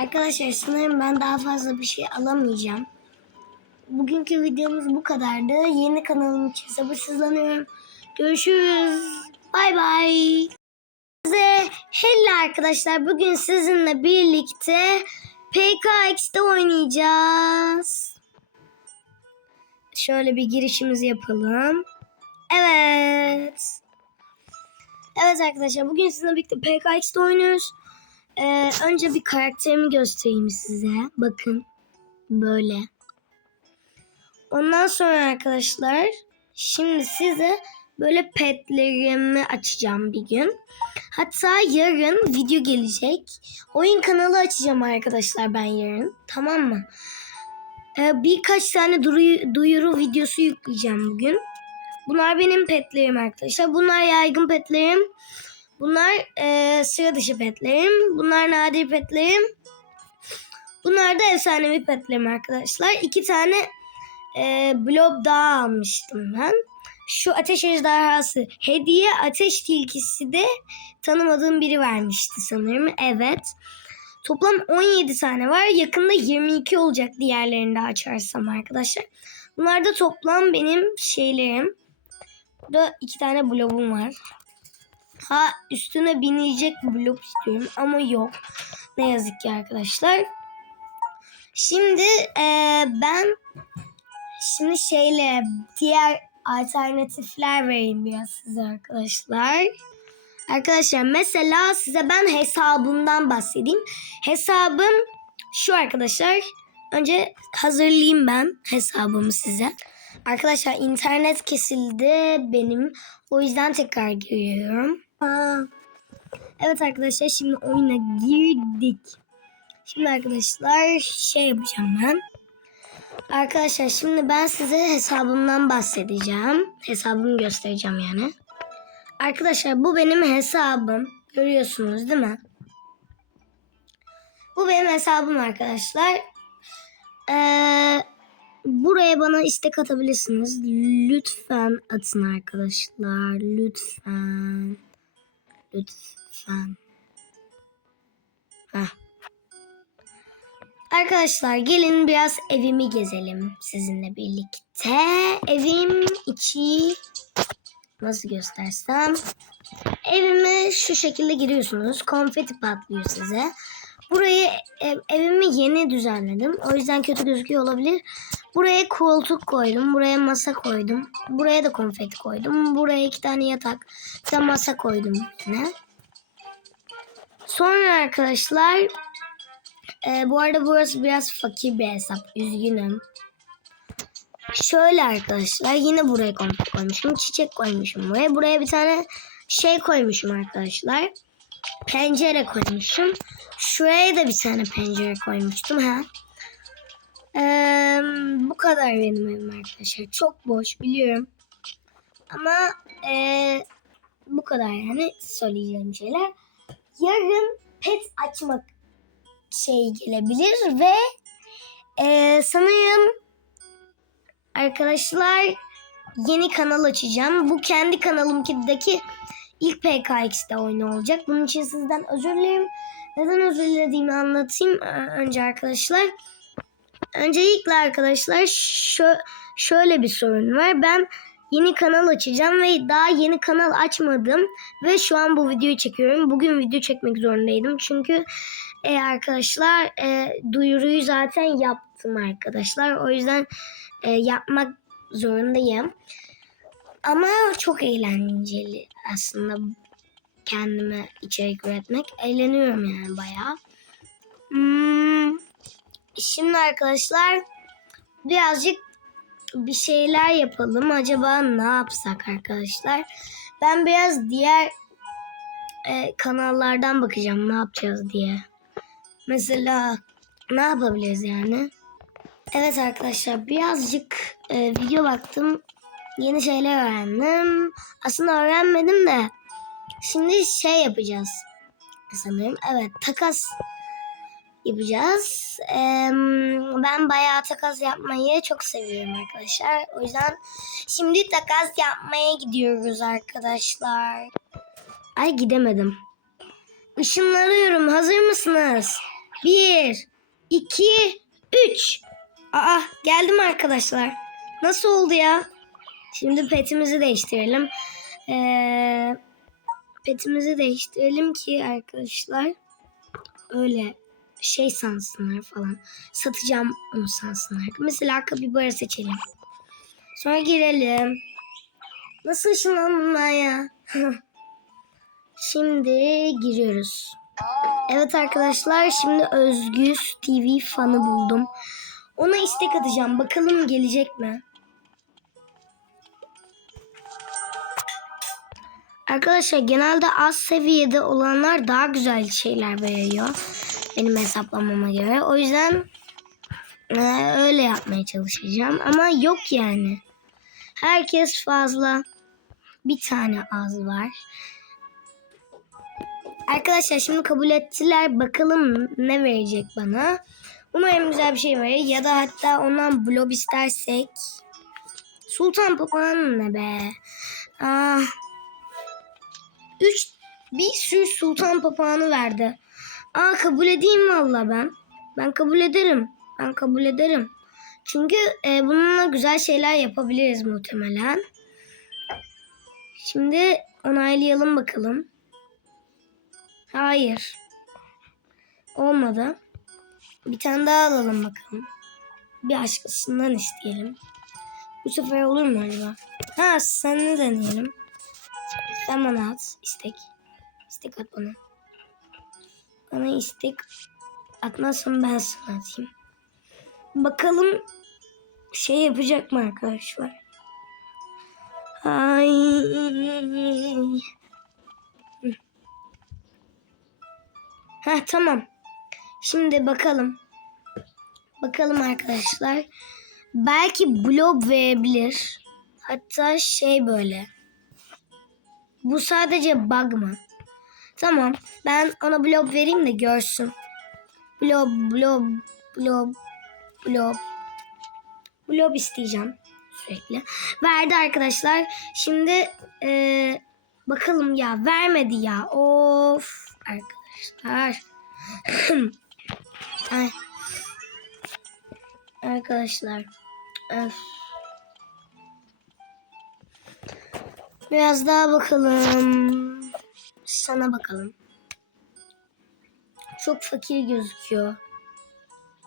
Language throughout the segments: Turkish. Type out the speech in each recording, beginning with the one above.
Arkadaşlar sanırım ben daha fazla bir şey alamayacağım. Bugünkü videomuz bu kadardı. Yeni kanalım için sabırsızlanıyorum. Görüşürüz. Bay bay. Size hello arkadaşlar. Bugün sizinle birlikte PKX'de oynayacağız. Şöyle bir girişimizi yapalım. Evet. Evet arkadaşlar bugün sizinle birlikte PKX'de oynuyoruz. Ee, önce bir karakterimi göstereyim size. Bakın. Böyle. Ondan sonra arkadaşlar şimdi size böyle petlerimi açacağım bir gün. Hatta yarın video gelecek. Oyun kanalı açacağım arkadaşlar ben yarın. Tamam mı? Ee, birkaç tane duru- duyuru videosu yükleyeceğim bugün. Bunlar benim petlerim arkadaşlar. Bunlar yaygın petlerim. Bunlar e, sıra dışı petlerim. Bunlar nadir petlerim. Bunlar da efsanevi petlerim arkadaşlar. İki tane e, blob daha almıştım ben. Şu ateş ejderhası hediye ateş tilkisi de tanımadığım biri vermişti sanırım. Evet. Toplam 17 tane var. Yakında 22 olacak diğerlerini de açarsam arkadaşlar. Bunlar da toplam benim şeylerim. Burada iki tane blobum var. Ha üstüne binecek blok istiyorum ama yok. Ne yazık ki arkadaşlar. Şimdi eee, ben şimdi şeyle diğer alternatifler vereyim biraz size arkadaşlar. Arkadaşlar mesela size ben hesabımdan bahsedeyim. Hesabım şu arkadaşlar. Önce hazırlayayım ben hesabımı size. Arkadaşlar internet kesildi benim. O yüzden tekrar giriyorum. Evet arkadaşlar şimdi oyuna girdik. Şimdi arkadaşlar şey yapacağım ben. Arkadaşlar şimdi ben size hesabımdan bahsedeceğim. Hesabımı göstereceğim yani. Arkadaşlar bu benim hesabım. Görüyorsunuz değil mi? Bu benim hesabım arkadaşlar. Ee, buraya bana istek atabilirsiniz. Lütfen atın arkadaşlar. Lütfen. Lütfen. Heh. Arkadaşlar gelin biraz evimi gezelim sizinle birlikte. Evim içi nasıl göstersem. Evime şu şekilde giriyorsunuz. Konfeti patlıyor size. Burayı ev- evimi yeni düzenledim. O yüzden kötü gözüküyor olabilir. Buraya koltuk koydum. Buraya masa koydum. Buraya da konfeti koydum. Buraya iki tane yatak. Bir de masa koydum yine. Sonra arkadaşlar e, bu arada burası biraz fakir bir hesap. Üzgünüm. Şöyle arkadaşlar yine buraya konfet koymuşum. Çiçek koymuşum buraya. Buraya bir tane şey koymuşum arkadaşlar. Pencere koymuşum. Şuraya da bir tane pencere koymuştum. Ha. Ee, bu kadar benim evim arkadaşlar. Çok boş biliyorum. Ama ee, bu kadar yani söyleyeceğim şeyler. Yarın pet açmak şey gelebilir ve ee, sanırım arkadaşlar yeni kanal açacağım. Bu kendi kanalımdaki ilk PKX'de oyunu olacak. Bunun için sizden özür dilerim. Neden özür dilediğimi anlatayım Ee, önce arkadaşlar. Öncelikle arkadaşlar şö- şöyle bir sorun var. Ben yeni kanal açacağım ve daha yeni kanal açmadım ve şu an bu videoyu çekiyorum. Bugün video çekmek zorundaydım çünkü e, arkadaşlar e, duyuruyu zaten yaptım arkadaşlar. O yüzden e, yapmak zorundayım. Ama çok eğlenceli aslında kendime içerik üretmek. Eğleniyorum yani bayağı. Hmm, şimdi arkadaşlar birazcık bir şeyler yapalım. Acaba ne yapsak arkadaşlar? Ben biraz diğer e, kanallardan bakacağım ne yapacağız diye. Mesela ne yapabiliriz yani? Evet arkadaşlar birazcık e, video baktım. Yeni şeyler öğrendim. Aslında öğrenmedim de. Şimdi şey yapacağız. Sanırım evet takas yapacağız. Ee, ben bayağı takas yapmayı çok seviyorum arkadaşlar. O yüzden şimdi takas yapmaya gidiyoruz arkadaşlar. Ay gidemedim. Işınlanıyorum. Hazır mısınız? Bir, iki, üç. Aa geldim arkadaşlar. Nasıl oldu ya? Şimdi petimizi değiştirelim. Ee, petimizi değiştirelim ki arkadaşlar öyle şey sansınlar falan. Satacağım onu sansınlar. Mesela kapibara seçelim. Sonra girelim. Nasıl ışınlanmaya? Şimdi giriyoruz. Evet arkadaşlar şimdi Özgüz TV fanı buldum. Ona istek atacağım. Bakalım gelecek mi? Arkadaşlar genelde az seviyede olanlar daha güzel şeyler veriyor. Benim hesaplamama göre. O yüzden e, öyle yapmaya çalışacağım. Ama yok yani. Herkes fazla. Bir tane az var. Arkadaşlar şimdi kabul ettiler. Bakalım ne verecek bana. Umarım güzel bir şey verir. Ya da hatta ondan blob istersek. Sultan Papağan ne be? Ah. Üç, bir sürü sultan papağanı verdi. Aa kabul edeyim valla ben. Ben kabul ederim. Ben kabul ederim. Çünkü e, bununla güzel şeyler yapabiliriz muhtemelen. Şimdi onaylayalım bakalım. Hayır. Olmadı. Bir tane daha alalım bakalım. Bir başkasından isteyelim. Bu sefer olur mu acaba? Ha sen ne deneyelim? Sen bana at istek. İstek at bana. Bana istek atmazsan ben sana atayım. Bakalım şey yapacak mı arkadaşlar? Ay. Heh tamam. Şimdi bakalım. Bakalım arkadaşlar. Belki blog verebilir. Hatta şey böyle. Bu sadece bug mı? Tamam. Ben ona blog vereyim de görsün. Blob, blob, blob, blob. Blob isteyeceğim sürekli. Verdi arkadaşlar. Şimdi eee, bakalım ya vermedi ya. Of arkadaşlar. Ay. Arkadaşlar. Öf. Biraz daha bakalım. Sana bakalım. Çok fakir gözüküyor.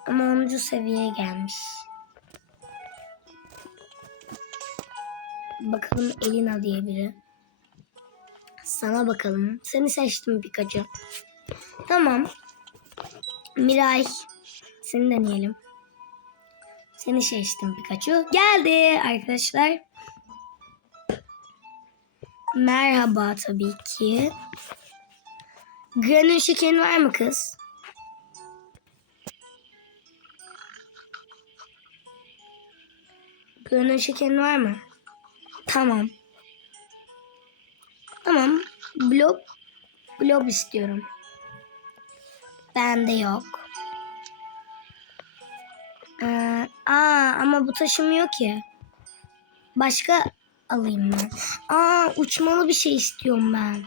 Ama 10. seviyeye gelmiş. Bakalım Elina diye biri. Sana bakalım. Seni seçtim Pikachu. Tamam. Miray. Seni deneyelim. Seni seçtim Pikachu. Geldi arkadaşlar. Merhaba tabii ki. Granül şekerin var mı kız? Granül şekerin var mı? Tamam. Tamam. Blob. Blob istiyorum. Bende yok. Ee, aa ama bu taşımıyor ki. Başka alayım ben. Aa uçmalı bir şey istiyorum ben.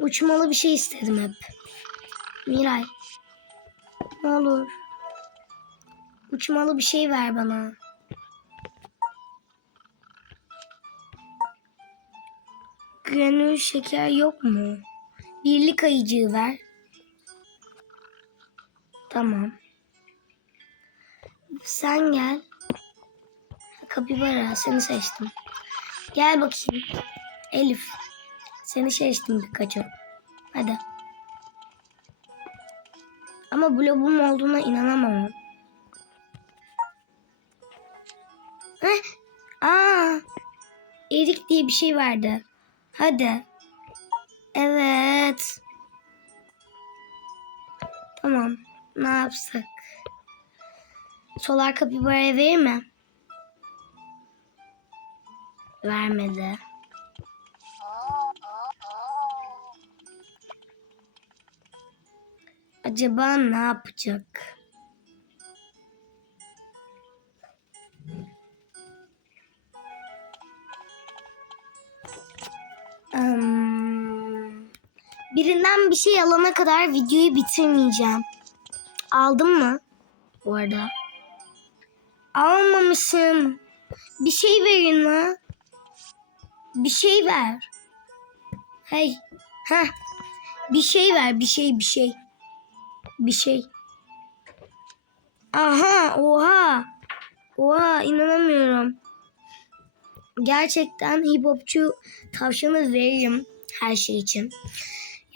Uçmalı bir şey istedim hep. Miray. Ne olur. Uçmalı bir şey ver bana. Granül şeker yok mu? Birlik ayıcığı ver. Tamam. Sen gel. Kapibara seni seçtim. Gel bakayım. Elif. Seni seçtim Pikachu. Hadi. Ama blobum olduğuna inanamam. Heh. Aa. Erik diye bir şey vardı. Hadi. Evet. Tamam. Ne yapsak? Solar kapibaraya verir mi? Vermedi. Acaba ne yapacak? Birinden bir şey alana kadar videoyu bitirmeyeceğim. Aldın mı? Bu arada. Almamışım. Bir şey verin la. Bir şey ver. Hey. Heh. Bir şey ver. Bir şey bir şey. Bir şey. Aha. Oha. Oha inanamıyorum. Gerçekten hip hopçu tavşanı veririm her şey için.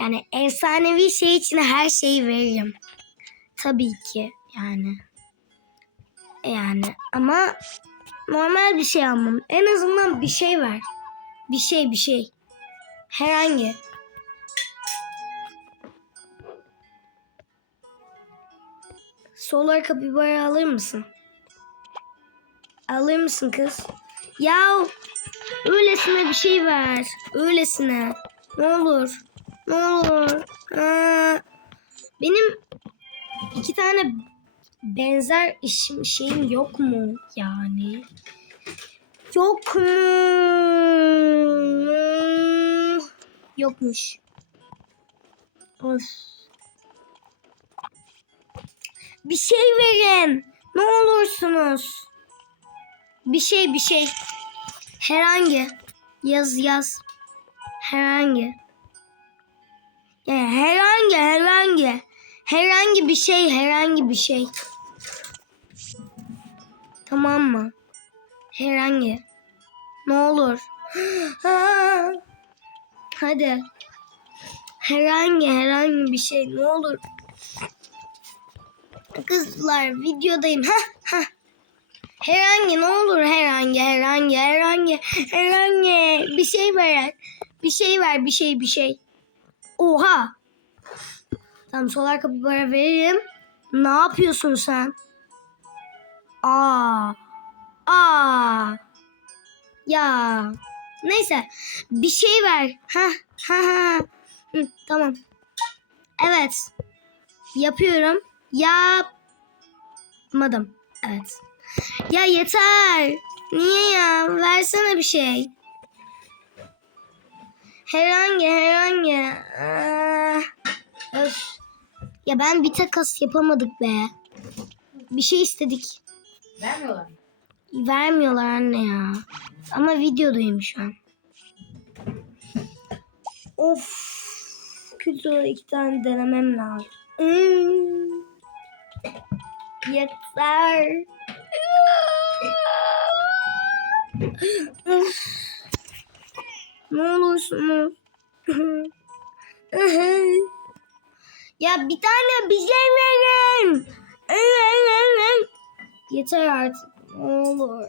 Yani efsanevi şey için her şeyi veririm. Tabii ki yani. Yani ama normal bir şey almam. En azından bir şey ver. Bir şey bir şey. Herhangi. Solar kapibara alır mısın? Alır mısın kız? Ya öylesine bir şey ver. Öylesine. Ne olur. Ne olur. Aa, benim iki tane benzer işim şeyim yok mu yani? Yok mu? Yokmuş. Of. Bir şey verin. Ne olursunuz. Bir şey bir şey. Herhangi. Yaz yaz. Herhangi. Yani herhangi herhangi. Herhangi bir şey herhangi bir şey. Tamam mı? Herhangi. Ne olur. Ha. Hadi. Herhangi herhangi bir şey ne olur. Kızlar videodayım. Ha ha. Herhangi ne olur herhangi herhangi herhangi herhangi bir şey ver. Bir şey ver bir şey bir şey. Oha. Tamam solar kapibara veririm. Ne yapıyorsun sen? Aa. Aa. Ya. Neyse. Bir şey ver. Ha ha ha. Hı, tamam. Evet. Yapıyorum. Yapmadım. Evet. Ya yeter. Niye ya? Versene bir şey. Herhangi herhangi. Aa, öf. Ya ben bir takas yapamadık be. Bir şey istedik. Vermiyorlar mı? Vermiyorlar anne ya. Ama videodayım şu an. Of. Kötü iki tane denemem lazım. Hmm. Yeter. Ne olursunuz. ya bir tane bir şey verin. Yeter artık. Olur.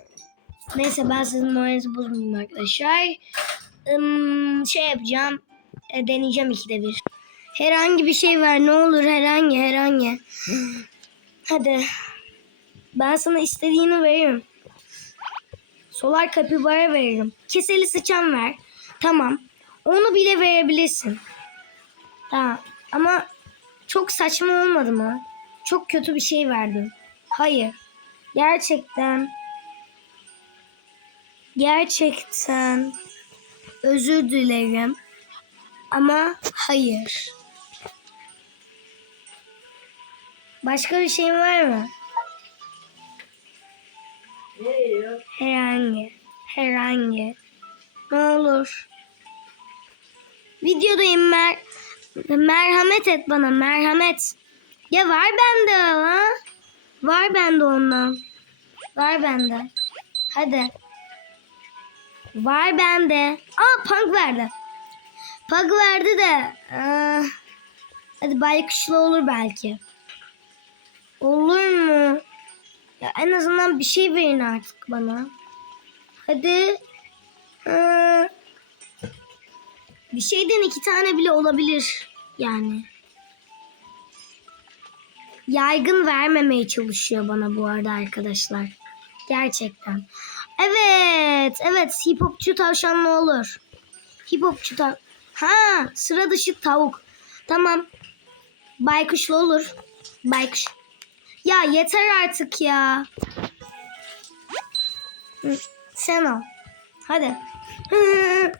Neyse ben sizin moralinizi bozmayayım arkadaşlar. Im, şey yapacağım. E, deneyeceğim ikide bir. Herhangi bir şey ver ne olur herhangi herhangi. Hadi. Ben sana istediğini veririm. Solar kapibara veririm. Keseli sıçan ver. Tamam. Onu bile verebilirsin. Tamam. Ama çok saçma olmadı mı? Çok kötü bir şey verdim. Hayır. Gerçekten. Gerçekten. Özür dilerim. Ama hayır. Başka bir şeyin var mı? Herhangi. Herhangi. Ne olur. Videodayım mer merhamet et bana merhamet. Ya var bende ha. Var bende ondan. Var bende. Hadi. Var bende. Aa punk verdi. Punk verdi de. aa, hadi baykuşlu olur belki. Olur mu? Ya en azından bir şey verin artık bana. Hadi. Aa, bir şeyden iki tane bile olabilir. Yani. Yaygın vermemeye çalışıyor bana bu arada arkadaşlar. Gerçekten. Evet. Evet. Hip hopçu tavşan ne olur? Hip hopçu tav... Ha sıra dışı tavuk. Tamam. Baykuşlu olur. Baykuş. Ya yeter artık ya. Sen al. Hadi.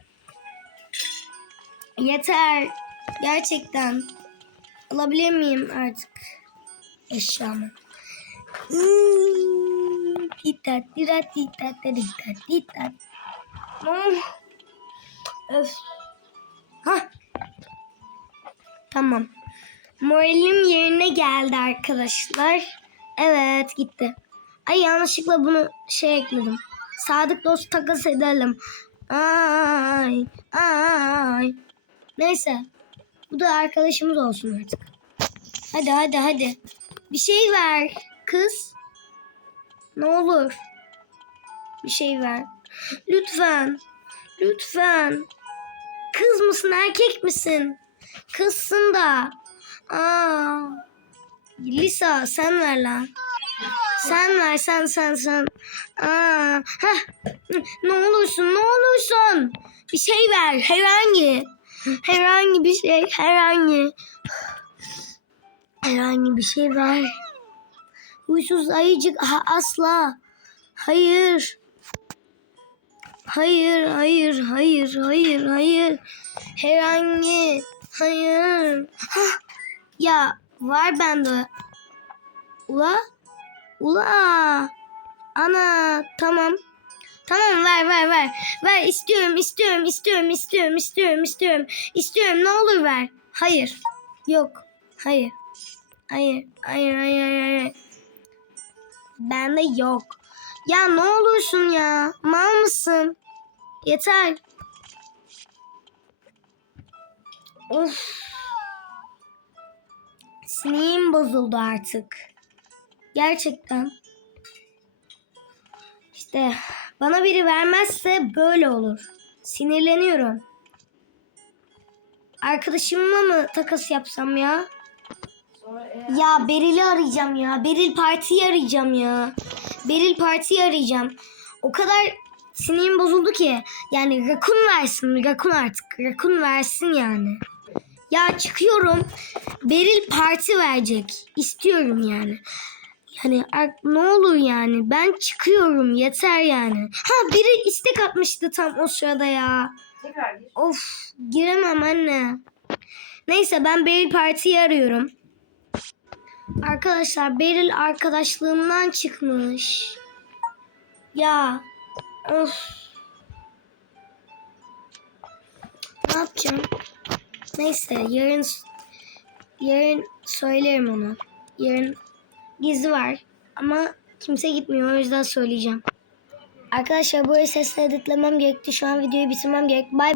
Yeter. Gerçekten. Alabilir miyim artık eşyamı? Hmm, Titat, titat, titat, titat, titat. Oh. Öf. Hah. Tamam. Moralim yerine geldi arkadaşlar. Evet gitti. Ay yanlışlıkla bunu şey ekledim. Sadık dost takas edelim. Ay ay. Neyse. Bu da arkadaşımız olsun artık. Hadi hadi hadi. Bir şey ver kız. Ne olur. Bir şey ver. Lütfen. Lütfen. Kız mısın erkek misin? Kızsın da. Aa. Lisa sen ver lan. Sen ver sen sen sen. Aa. Heh. Ne olursun ne olursun. Bir şey ver herhangi. Herhangi bir şey herhangi. Herhangi bir şey ver. Huysuz ayıcık ha, asla. Hayır. Hayır, hayır, hayır, hayır, hayır. Herhangi, hayır. Hah. Ya var bende. Ula, ula. Ana, tamam. Tamam ver ver ver. Ver istiyorum istiyorum istiyorum istiyorum istiyorum istiyorum. İstiyorum ne olur ver. Hayır. Yok. Hayır. Hayır. Hayır hayır hayır. Bende yok. Ya ne olursun ya. Mal mısın? Yeter. Of. Sinirim bozuldu artık. Gerçekten. İşte bana biri vermezse böyle olur. Sinirleniyorum. Arkadaşımla mı takas yapsam ya? Ya Beril'i arayacağım ya. Beril Parti'yi arayacağım ya. Beril Parti'yi arayacağım. O kadar sinirim bozuldu ki. Yani Rakun versin. Rakun artık. Rakun versin yani. Ya çıkıyorum. Beril Parti verecek. İstiyorum yani. Yani ne olur yani. Ben çıkıyorum. Yeter yani. Ha biri istek atmıştı tam o sırada ya. tekrar gir. Of giremem anne. Neyse ben Beril Parti'yi arıyorum. Arkadaşlar Beril arkadaşlığımdan çıkmış. Ya of. Ne yapacağım? Neyse yarın yarın söylerim onu. Yarın gizli var ama kimse gitmiyor o yüzden söyleyeceğim. Arkadaşlar burayı sesle editlemem gerekti. Şu an videoyu bitirmem gerek. Bye